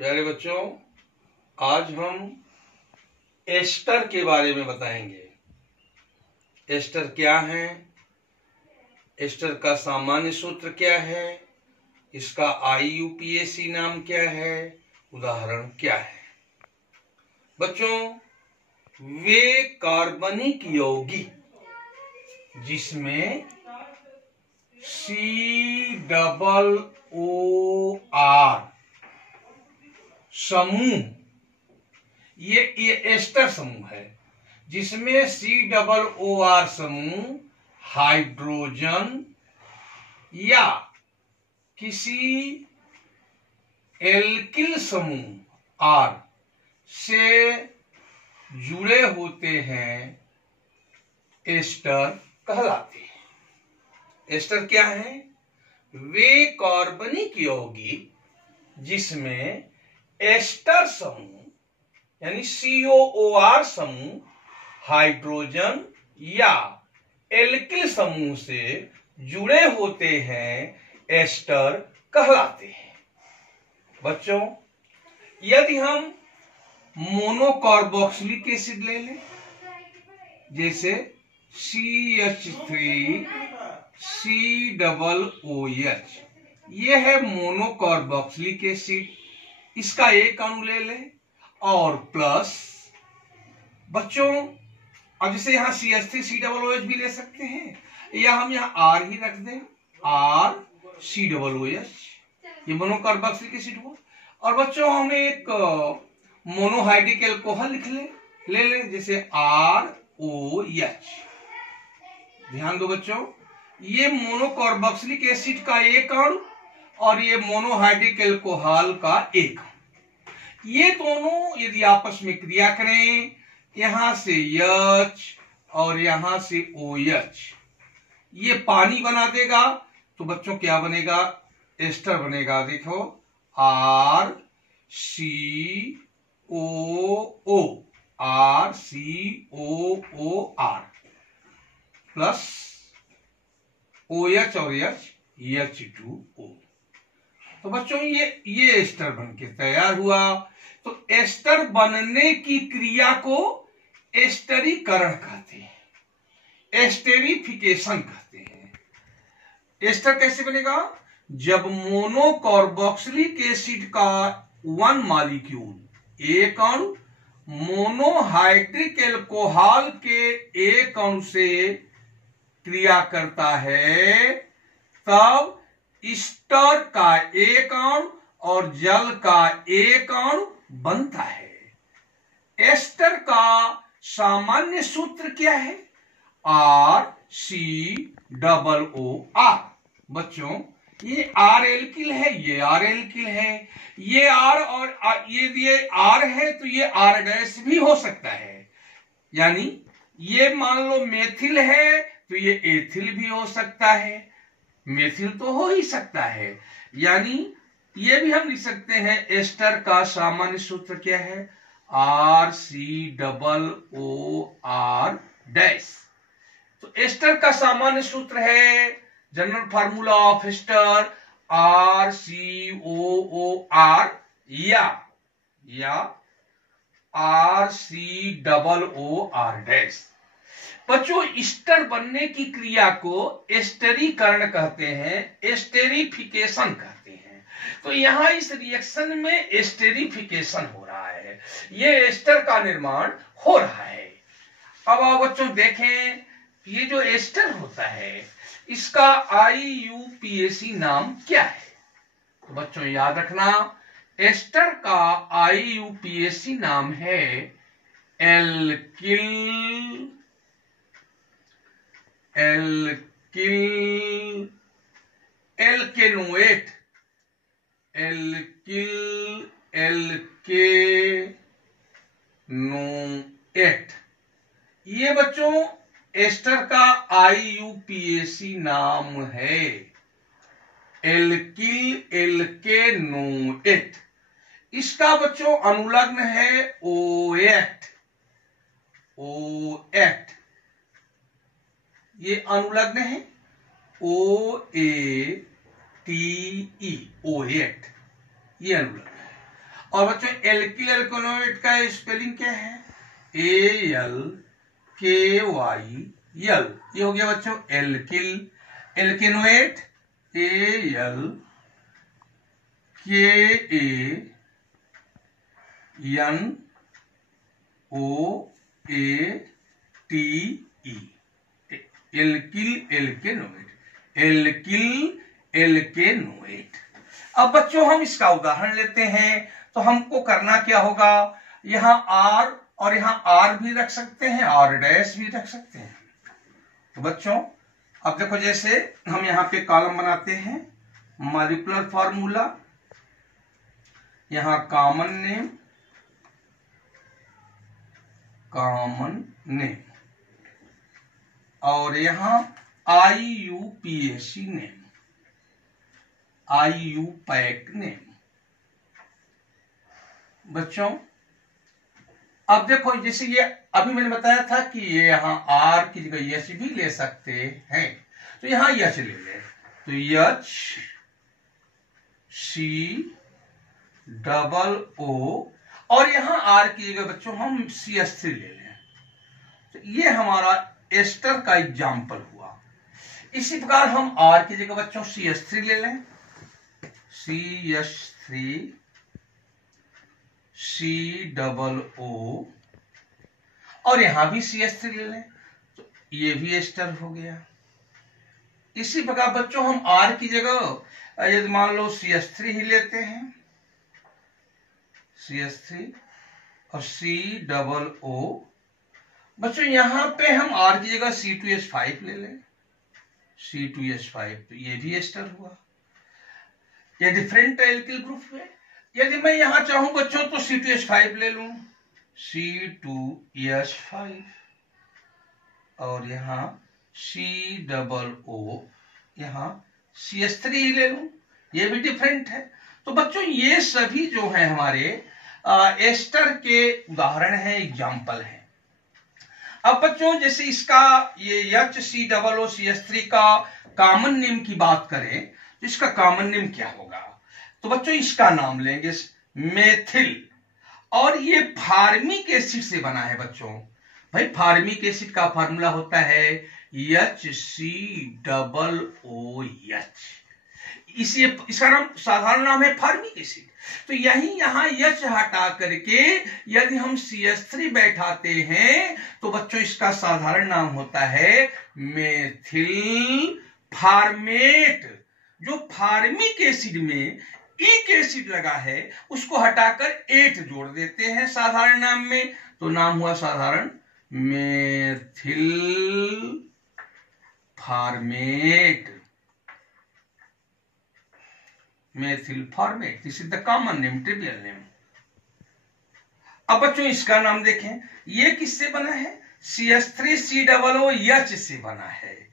प्यारे बच्चों, आज हम एस्टर के बारे में बताएंगे। एस्टर क्या है, एस्टर का सामान्य सूत्र क्या है, इसका IUPAC नाम क्या है, उदाहरण क्या है। बच्चों, वे कार्बनिक यौगिक जिसमें COOR समूह, ये एस्टर समूह है जिसमें COOR समूह हाइड्रोजन या किसी एल्किल समूह R से जुड़े होते हैं, एस्टर कहलाते हैं। एस्टर क्या है? वे कार्बनिक यौगिक जिसमें एस्टर समूह यानी COOR समूह हाइड्रोजन या एल्किल समूह से जुड़े होते हैं, एस्टर कहलाते हैं। बच्चों, यदि हम मोनोकार्बोक्सिलिक एसिड ले लें, जैसे CH3COOH, यह है मोनोकार्बोक्सिलिक एसिड। इसका एक अणु ले लें और प्लस, बच्चों अब जैसे यहां CH3COOH भी ले सकते हैं, या हम यहां R ही रख दें, RCOOH, ये मोनोकार्बोक्सिलिक एसिड हुआ। और बच्चों हम एक मोनोहाइड्रिक एल्कोहल ले लें, जैसे ROH। ध्यान दो बच्चों, ये मोनोकार्बोक्सिलिक एसिड का एक अणु और ये मोनोहाइड्रिक एल्कोहल का एक अणु। ये दोनों यदि आपस में क्रिया करें, यहां से H और यहां से OH, ये पानी बना देगा। तो बच्चों क्या बनेगा? एस्टर बनेगा। देखो, RCOOR प्लस OH और H2O। तो बच्चों ये एस्टर बनके तैयार हुआ। तो एस्टर बनने की क्रिया को एस्टरीकरण कहते हैं, एस्टेरिफिकेशन कहते हैं। एस्टर कैसे बनेगा? जब मोनोकार्बोक्सिलिक एसिड का 1 मॉलिक्यूल, एक अणु, मोनोहाइड्रिक एल्कोहल के एक अणु से क्रिया करता है, तब एस्टर का एक अणु और जल का एक अणु बनता है। एस्टर का सामान्य सूत्र क्या है? RCOOR। बच्चों, ये R एल्किल है, ये R एल्किल है, ये R और ये R है तो ये R डैश भी हो सकता है। यानी ये मान लो मेथिल है तो ये एथिल भी हो सकता है, मेथिल तो हो ही सकता है। यानी ये भी हम लिख सकते हैं, एस्टर का सामान्य सूत्र क्या है? RCOOR dash. तो एस्टर का सामान्य सूत्र है, general formula of ester, RCOOR या RCOOR डैश। बच्चों, एस्टर बनने की क्रिया को एस्टरीकरण कहते हैं, एस्टेरिफिकेशन कहते हैं। तो यहां इस रिएक्शन में एस्टेरिफिकेशन हो रहा है, ये एस्टर का निर्माण हो रहा है। अब आओ बच्चों देखें, ये जो एस्टर होता है इसका IUPAC नाम क्या है? तो बच्चों याद रखना, एस्टर का IUPAC नाम है एल्केनोएट। ये बच्चों एस्टर का IUPAC नाम है, एल्केनोएट। इसका बच्चों अनुलग्न है OAT। ये अनुलग्न है OATE, OAT, ये अनुलग्न है। और बच्चों एल्किल एल्केनोइड का स्पेलिंग क्या है? ALKYL। ये हो गया बच्चों एल्किल एल्केनोइड, ALKNOATE, एल्किल एल्केनोइड, एल्किल एल्केनोइड। अब बच्चों हम इसका उदाहरण लेते हैं, तो हमको करना क्या होगा, यहां R और यहां R भी रख सकते हैं, R' भी रख सकते हैं। तो बच्चों अब देखो, जैसे हम यहां पे कॉलम बनाते हैं, मॉलिक्यूलर फॉर्मूला, यहां कॉमन नेम और यहां IUPAC नेम, IUPAC नेम। बच्चों अब देखो, जैसे ये अभी मैंने बताया था कि ये यहां R की जगह H भी ले सकते हैं, तो यहां H ले ले, तो HCOO, और यहां R की जगह बच्चों हम CH3 ले लें। तो ये हमारा एस्टर का एग्जाम्पल हुआ। इसी प्रकार हम R की जगह बच्चों CH3 ले लें, CH3 COO, और यहां भी CH3 ले लें, तो ये भी एस्टर हो गया। इसी प्रकार बच्चों हम R की जगह यदि मान लो CH3 ही लेते हैं, CH3 और COO, बच्चों यहां पे हम R की जगह C2H5 ले लें, C2H5, तो ये भी एस्टर हुआ। ये डिफरेंट एल्किल ग्रुप है। यदि मैं यहां चाहूं बच्चों तो C2H5 ले लूं, C2H5, और यहां COO, यहां CH3 ही ले लूं, ये भी डिफरेंट है। तो बच्चों ये सभी जो है हमारे एस्टर के उदाहरण है, एग्जाम्पल है। अब बच्चों जैसे इसका ये HCOO CH3 का कॉमन नेम की बात करें, तो इसका कॉमन नेम क्या होगा? तो बच्चों इसका नाम लेंगे मेथिल, और ये फार्मिक एसिड से बना है। बच्चों भाई फार्मिक एसिड का फार्मूला होता है HCOOH, इसी इसका नाम साधारण नाम है फार्मिक एसिड। तो यहां H हटा करके यदि हम CH3 बैठाते हैं, तो बच्चों इसका साधारण नाम होता है मेथिल फार्मेट। जो फार्मिक एसिड में इक एसिड लगा है, उसको हटाकर एट जोड़ देते हैं साधारण नाम में, तो नाम हुआ साधारण methyl format. Methyl format, this is the common name, trivial name. अब बच्चों इसका नाम देखें, ये किससे बना है? CH3COOH से बना है,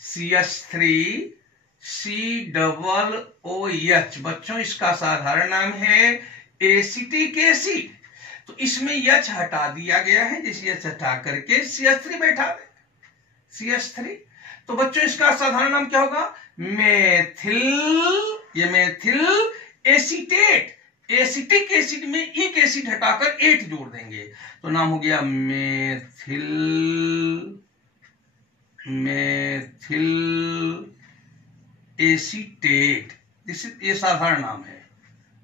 CH3COOH। बच्चों इसका साधारण नाम है एसिटिक एसिड। तो इसमें H हटा दिया गया है, जिसे H हटा करके CH3 बैठा दे, CH3। तो बच्चों इसका साधारण नाम क्या होगा? मेथिल, ये मेथिल एसीटेट। एसिटिक एसिड में एक एसिड हटाकर एट जोड़ देंगे, तो नाम हो गया मेथिल एसीटेट। ये साधारण नाम है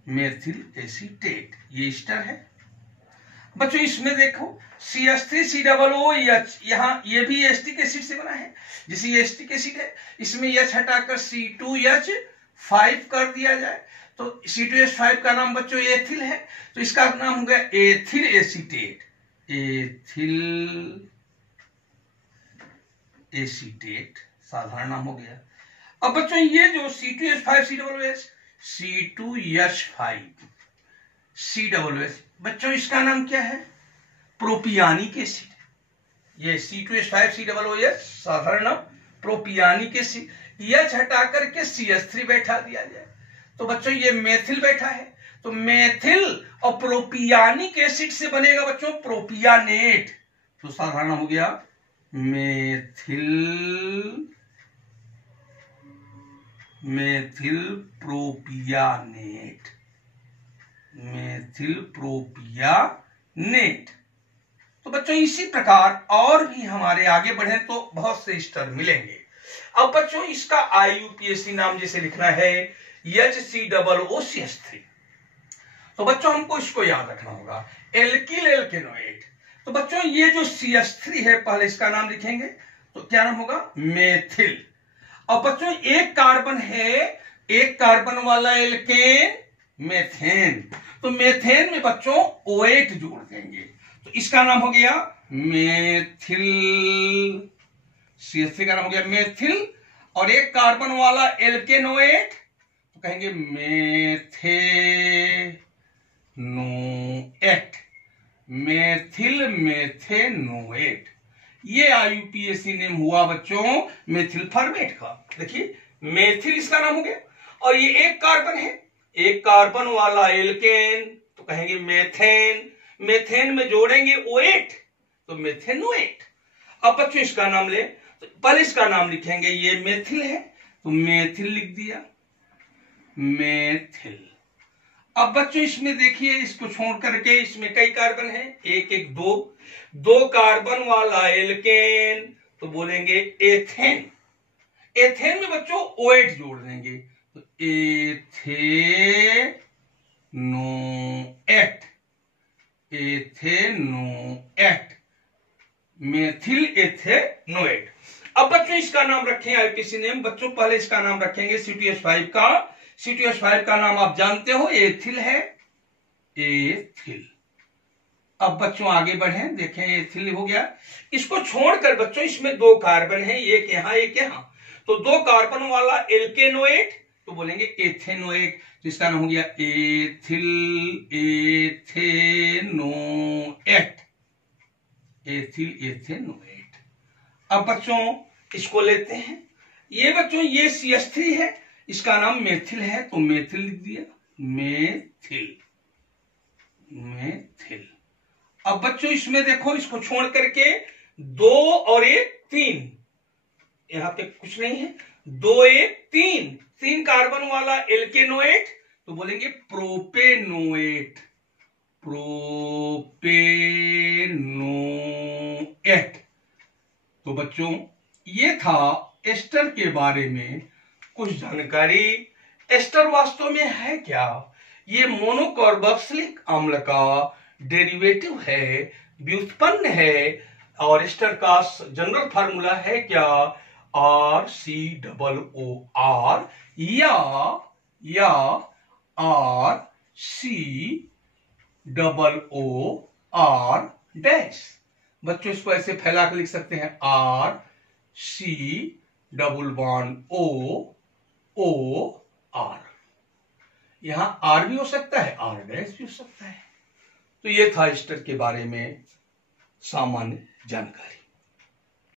मेथिल एसीटेट, ये एस्टर है। बच्चों इसमें देखो CH3COOH, यहाँ ये भी एसिटिक एसिड से बना है, जिसे ये एसिटिक एसिड है, इसमें H हटाकर C2H5 कर दिया जाए, तो C2H5 का नाम बच्चों एथिल है, तो इसका नाम हो गया एथिल एसीटेट, एथिल एसीटेट, साधारण नाम हो गया। अब बच्चों ये जो C2H5COOH, बच्चों इसका नाम क्या है? प्रोपियानिक एसिड। ये C2H5COOH साधारण नाम प्रोपियानिक एसिड। H हटा करके CH3 बैठा दिया जाए, तो बच्चों ये मेथिल बैठा है, तो मेथिल और प्रोपियानिक एसिड से बनेगा बच्चों प्रोपियानेट, तो साधारण हो गया मेथिल प्रोपियानेट, मेथिल मेथिल प्रोपियोनेट। तो बच्चों इसी प्रकार और भी हमारे आगे बढ़े तो बहुत से एस्टर मिलेंगे। अब बच्चों इसका IUPAC नाम जैसे लिखना है HCOOCH3। तो बच्चों हमको इसको याद रखना होगा, एल्किल एल्केनोएट। तो बच्चों ये जो CH3 है पहले इसका नाम लिखेंगे तो क्या नाम होगा, मेथिल। और बच्चों एक कार्बन है, एक कार्बन वाला एल्केन मेथेन। तो मेथेन में बच्चों OH जोड़ देंगे तो इसका नाम हो गया मेथिल। CH3 का नाम हो गया मेथिल। और एक कार्बन वाला एल्केनोएट तो कहेंगे मेथेनोएट, मेथिल मेथेनोएट। ये IUPAC नेम हुआ बच्चों मेथिल फॉर्मेट का। देखिए मेथिल इसका नाम हो गया। और ये एक कार्बन है, एक कार्बन वाला एल्केन तो कहेंगे मेथेन, मेथेन में जोड़ेंगे OH तो मेथेनोएट। अब बच्चों इसका नाम ले तो पहले इसका नाम लिखेंगे, ये मेथिल है तो मेथिल लिख दिया, मेथिल। अब बच्चों इसमें देखिए, इसको छोड़ करके इसमें कई कार्बन है, एक एक दो कार्बन वाला एल्केन तो बोलेंगे एथेन। एथेन में बच्चों OH जोड़ देंगे तो एथेनोएट, एथेनोएट, मेथिल एथेनोएट। अब बच्चों इसका नाम रखें IUPAC नेम। बच्चों पहले इसका नाम रखेंगे C2H5 का। C2H5 का नाम आप जानते हो एथिल है, एथिल। अब बच्चों आगे बढ़े, देखें एथिल हो गया। इसको छोड़कर बच्चों इसमें दो कार्बन है, एक यहां एक यहां, तो दो कार्बन वाला एल्केनोएट तो बोलेंगे एथेनोएट। तो इसका नाम हो गया एथिल एथेनोएट, एथिल एथेनोएट। अब बच्चों इसको लेते हैं, ये बच्चों ये CH3 है, इसका नाम मेथिल है तो मेथिल लिख दिया, मेथिल, मेथिल। अब बच्चों इसमें देखो, इसको छोड़ करके दो और एक तीन, यहां पे कुछ नहीं है, दो एक तीन, तीन कार्बन वाला एल्केनोएट तो बोलेंगे प्रोपेनोएट, प्रोपेनोएट। तो बच्चों ये था एस्टर के बारे में कुछ जानकारी। एस्टर वास्तव में है क्या? ये मोनोकार्बोक्सिलिक अम्ल का डेरिवेटिव है, व्युत्पन्न है। और एस्टर का जनरल फार्मूला है क्या? RCOOR या RCOOR डैश। बच्चों इसको ऐसे फैला कर लिख सकते हैं, RCOOR। यहां R भी हो सकता है, R डैश भी हो सकता है। तो ये था एस्टर के बारे में सामान्य जानकारी।